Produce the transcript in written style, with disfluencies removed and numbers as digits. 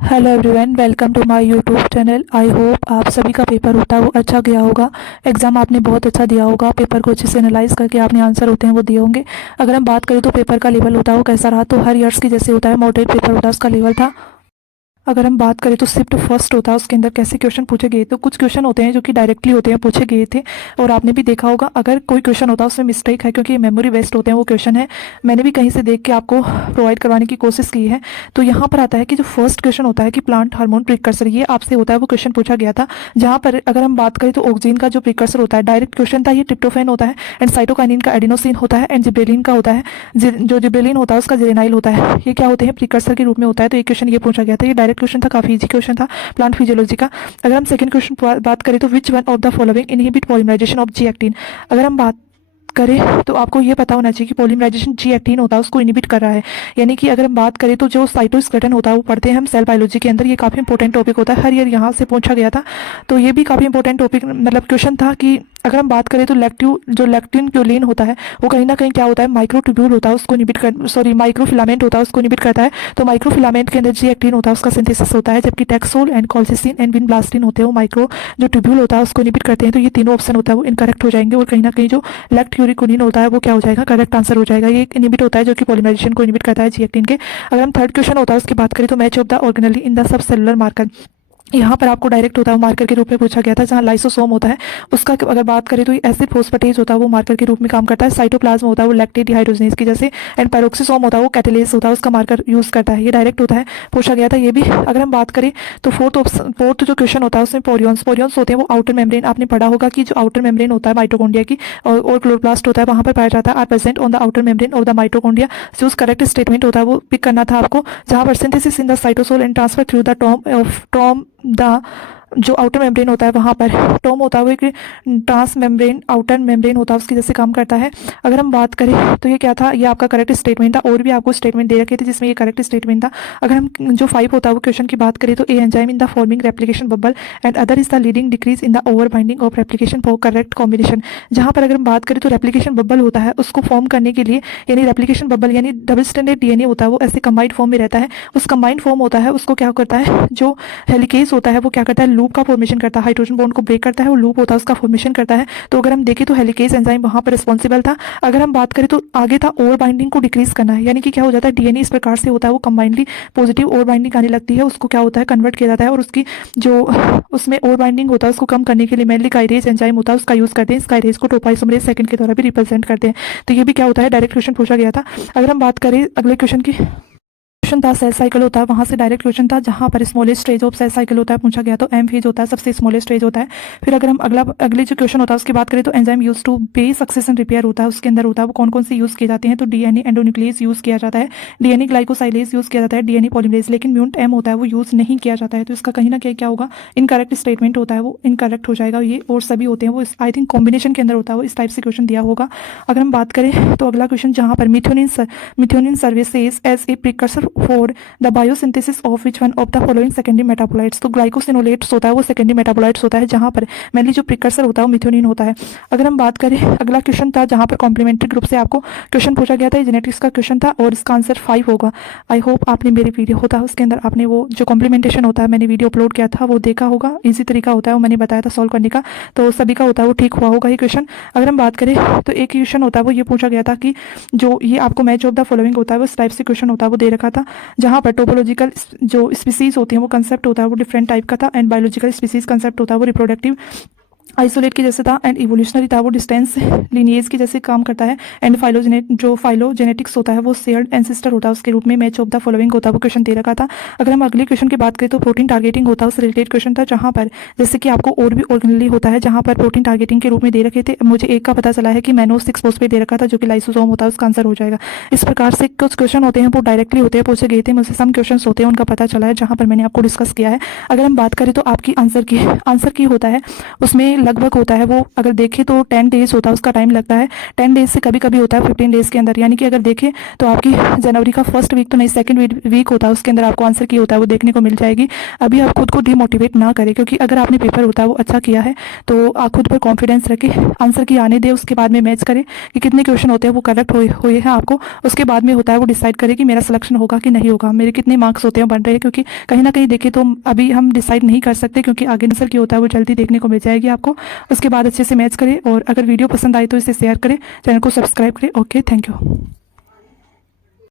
Hello everyone, welcome to my YouTube channel. I hope आप सभी का पेपर होता है वो अच्छा गया होगा। एग्जाम आपने बहुत अच्छा दिया होगा, पेपर को अच्छे से एनालाइज करके आपने आंसर होते हैं वो दिए होंगे। अगर हम बात करें तो पेपर का लेवल होता है वो कैसा रहा, तो हर ईयर्स की जैसे होता है मॉडरेट पेपर होता है उसका लेवल था। अगर हम बात करें तो शिफ्ट फर्स्ट होता है, उसके अंदर कैसे क्वेश्चन पूछे गए, तो कुछ क्वेश्चन होते हैं जो कि डायरेक्टली होते हैं पूछे गए थे। और आपने भी देखा होगा अगर कोई क्वेश्चन होता है उसमें मिस्टेक है, क्योंकि मेमोरी बेस्ड होते हैं वो क्वेश्चन है। मैंने भी कहीं से देख के आपको प्रोवाइड करवाने की कोशिश की है। तो यहाँ पर आता है कि जो फर्स्ट क्वेश्चन होता है कि प्लांट हार्मोन प्रिकर्सर, ये आपसे होता है वो क्वेश्चन पूछा गया था। जहाँ पर अगर हम बात करें तो ऑक्सीजन का जो प्रिकर्सर होता है, डायरेक्ट क्वेश्चन था, ये ट्रिप्टोफैन होता है। एंड साइटोकाइनिन का एडिनोसिन होता है। एंड जिब्रेलिन का होता है, जो जिब्रेलिन होता है उसका जेरेनाइल होता है। ये क्या होते हैं, प्रिकर्सर के रूप में होता है। तो एक क्वेश्चन ये पूछा गया था, ये डायरेक्ट क्वेश्चन था, काफी इजी क्वेश्चन था प्लांट फिजियोलॉजी का। अगर हम सेकंड क्वेश्चन बात करें तो which one of the following inhibit polymerization of G actin. अगर हम बात करें तो आपको ये पता होना चाहिए कि पॉलीमराइजेशन जी एक्टिन होता है उसको इनहिबिट कर रहा है। यानी कि अगर हम बात करें तो जो साइटोस्केलेटन होता है वो पढ़ते हैं हम सेल बायोलॉजी के अंदर, ये काफी इंपॉर्टेंट टॉपिक होता है, हर ईयर यहाँ से पूछा गया था। तो ये भी काफी इंपॉर्टेंट टॉपिक मतलब क्वेश्चन था कि अगर हम बात करें तो लैक्टिन क्योलिन होता है वो कहीं ना कहीं क्या होता है, माइक्रोट्यूब्यूल होता है उसको इनहिबिट कर, सॉरी माइक्रोफिलामेंट होता है उसको इनहिबिट करता है। तो माइक्रोफिलामेंट के अंदर जी एक्टिन होता है उसका सिंथेसिस होता है, जबकि टैक्सोल एंड कॉल्सिसिन एंड विनब्लास्टिन होते हैं वो माइक्रो जो ट्यूब्यूल होता है उसको इनहिबिट करते हैं। तो ये तीनों ऑप्शन होता है वो इनकरेक्ट हो जाएंगे, और कहीं ना कहीं जो लैक्ट्यूरिकुनिन होता है वो क्या हो जाएगा, करेक्ट आंसर हो जाएगा। ये इनहिबिट होता है जो कि पॉलीमराइजेशन को इनहिबिट करता है जी एक्टिन के। अगर हम थर्ड क्वेश्चन होता है उसकी बात करें तो match of the organelle in the sub cellular marker, यहाँ पर आपको डायरेक्ट होता है वो मार्कर के रूप में पूछा गया था। जहाँ लाइसोसोम होता है उसका अगर बात करें तो एसिड फोस्फेटेज होता है वो मार्कर के रूप में काम करता है। साइटोप्लाज्म होता है वो लैक्टेट डिहाइड्रोजनेज की जैसे। एंड पैरोक्सिसोम होता है वो कैटेलेस होता है उसका मार्कर यूज करता है, ये डायरेक्ट होता है, पूछा गया था ये भी। अगर हम बात करें तो फोर्थ जो क्वेश्चन होता है उसमें पोरियंस होते हैं वो आउटर मेम्ब्रेन, आपने पढ़ा होगा कि जो आउटर मेम्ब्रेन होता है माइटोकॉन्ड्रिया की और क्लोरोप्लास्ट होता है वहां पर पाया जाता है, are present on the outer membrane of the mitochondria. जो करेक्ट स्टेटमेंट होता है वो पिक करना था आपको। जहां पर synthesis in the cytosol and transfer through the TOM the जो आउटर मेम्ब्रेन होता है वहां पर टोम होता है वो एक ट्रांस मेम्ब्रेन आउटर मेम्ब्रेन होता है उसकी जैसे काम करता है। अगर हम बात करें तो ये क्या था, ये आपका करेक्ट स्टेटमेंट था। और भी आपको स्टेटमेंट दे रखे थे जिसमें ये करेक्ट स्टेटमेंट था। अगर हम जो 5 होता है वो क्वेश्चन की बात करें तो a enzyme in the forming replication bubble and other is the leading decrease in the over binding of replication for correct combination. जहां पर अगर हम बात करें तो रेप्लिकेशन बबल होता है उसको फॉर्म करने के लिए, यानी रेप्लिकेशन बबल यानी डबल स्टैंडर्ड डीएनए होता है वो ऐसे कंबाइंड फॉर्म में रहता है। उस कंबाइंड फॉर्म होता है उसको क्या करता है, जो हेलिकेज होता है वो क्या करता है, लूप का फॉर्मेशन करता है, हाइड्रोजन बॉन्ड को ब्रेक करता है, वो लूप होता है उसका फॉर्मेशन करता है। तो अगर हम देखें तो हेलिकेज एंजाइम वहां पर रिस्पॉन्सिबल था। अगर हम बात करें तो आगे था ओवर बाइंडिंग को डिक्रीज करना है, यानी कि क्या हो जाता है, डीएनए इस प्रकार से होता है वो कंबाइंडली पॉजिटिव ओवर बाइंडिंग आने लगती है, उसको क्या होता है कन्वर्ट किया जाता है। और उसकी जो उसमें ओवर बाइंडिंग होता है उसको कम करने के लिए मेनली काइरेज एंजाइम होता है उसका यूज करते हैं। इस काइरेज को टोपाइसोमरेज सेकंड के द्वारा भी रिप्रेजेंट करते हैं। तो ये भी क्या होता है, डायरेक्ट क्वेश्चन पूछा गया था। अगर हम बात करें अगले क्वेश्चन की, क्वेश्चन था सेल साइकिल होता है, वहां से डायरेक्ट क्वेश्चन था। जहां पर smallest stage of cell cycle होता है पूछा गया, तो एम फेज होता है सबसे स्मॉलेस्ट स्टेज होता है। फिर अगर हम अगले जो क्वेश्चन होता है उसकी बात करें तो enzyme use to base excision repair होता है, उसके अंदर होता है वो कौन कौन से यूज किए जाते हैं, तो डीएनए एंडोन्यूक्लियस यूज किया जाता है, डीएनए ग्लाइकोसाइलेज यूज किया जाता है, डीएनए पॉलीमरेज, लेकिन म्यूट एम होता है वो यूज नहीं किया जाता है। तो इसका कहीं ना कहीं क्या होगा, इनकरेक्ट स्टेटमेंट होता है वो इनकरेक्ट हो जाएगा। ये और सभी होते हैं वो आई थिंक कॉम्बिनेशन के अंदर होता है वो, इस टाइप से क्वेश्चन दिया होगा। अगर हम बात करें तो अगला क्वेश्चन जहां पर methionine serves as a precursor for the biosynthesis of which one of the following secondary metabolites. तो ग्लाइकोसिनोलेट्स होता है वो सेकेंडरी मेटाबोलाइट्स होता है, जहां पर मेनली जो प्रिकर्सर होता है वो मिथ्योनिन होता है। अगर हम बात करें अगला क्वेश्चन था जहां पर कॉम्प्लीमेंट्री ग्रुप से आपको क्वेश्चन पूछा गया था, ये जेनेटिक्स का क्वेश्चन था और इसका आंसर 5 होगा। आई होप आपने मेरी वीडियो होता है उसके अंदर आपने वो जो कॉम्प्लीमेंटेशन होता है मैंने वीडियो अपलोड किया था वो देखा होगा, इजी तरीका होता है वो मैंने बताया था सॉल्व करने का, तो सभी का होता है वो ठीक हुआ होगा ये क्वेश्चन। अगर हम बात करें तो एक क्वेश्चन होता है वो ये पूछा गया था कि जो ये आपको मैच ऑफ द फॉलोइंग होता है वो इस टाइप से क्वेश्चन होता है वो दे रखा था, जहां पर टोपोलॉजिकल जो स्पीसीज होती हैं वो कंसेप्ट होता है वो डिफरेंट टाइप का था, एंड बायोलॉजिकल स्पीसीज कंसेप्ट होता है वो रिप्रोडक्टिव आइसोलेट की जैसे था, एंड इवोल्यूशनरी था वो डिस्टेंस लिनिएज की जैसे काम करता है, एंड फाइलोजेनेटिक्स होता है वो शेयर्ड एंसेस्टर होता है उसके रूप में मैच ऑफ द फॉलोइंग होता है वो क्वेश्चन दे रखा था। अगर हम अगले क्वेश्चन की बात करें तो प्रोटीन टारगेटिंग होता है उससे रिलेटेड क्वेश्चन था, जहां पर जैसे कि आपको और भी ऑर्गेनली होता है जहां पर प्रोटीन टारगेटिंग के रूप में दे रखे थे। मुझे एक का पता चला है कि मैनो 6 फॉस्फेट दे रखा था जो कि लाइसोसोम होता है, उसका आंसर हो जाएगा। इस प्रकार से कुछ क्वेश्चन होते हैं वो डायरेक्टली होते हैं पूछे गए थे, मुझे सम क्वेश्चन होते हैं उनका पता चला है जहां पर मैंने आपको डिस्कस किया है। अगर हम बात करें तो आपकी आंसर की होता है उसमें लगभग होता है वो, अगर देखें तो 10 डेज़ होता है, उसका टाइम लगता है। 10 डेज़ से कभी कभी होता है 15 डेज़ के अंदर। यानी कि अगर देखें तो आपकी जनवरी का फर्स्ट वीक तो नहीं, सेकंड वीक होता है, उसके अंदर आपको आंसर की होता है वो देखने को मिल जाएगी। अभी आप खुद को डिमोटिवेट ना करें, क्योंकि अगर आपने पेपर होता है वो अच्छा किया है तो आप खुद पर कॉन्फिडेंस रखें, आंसर की आने दें, उसके बाद में मैच करें कि कितने क्वेश्चन होते हैं वो करेक्ट हुए हैं आपको। उसके बाद में होता है वो डिसाइड करें कि मेरा सिलेक्शन होगा कि नहीं होगा, मेरे कितने मार्क्स होते हैं बन रहे हैं। क्योंकि कहीं ना कहीं देखें तो अभी हम डिसाइड नहीं कर सकते, क्योंकि आगे आंसर की होता है वो जल्दी देखने को मिल जाएगी आपको। उसके बाद अच्छे से मैच करें, और अगर वीडियो पसंद आई तो इसे शेयर करें, चैनल को सब्सक्राइब करें। Okay, thank you.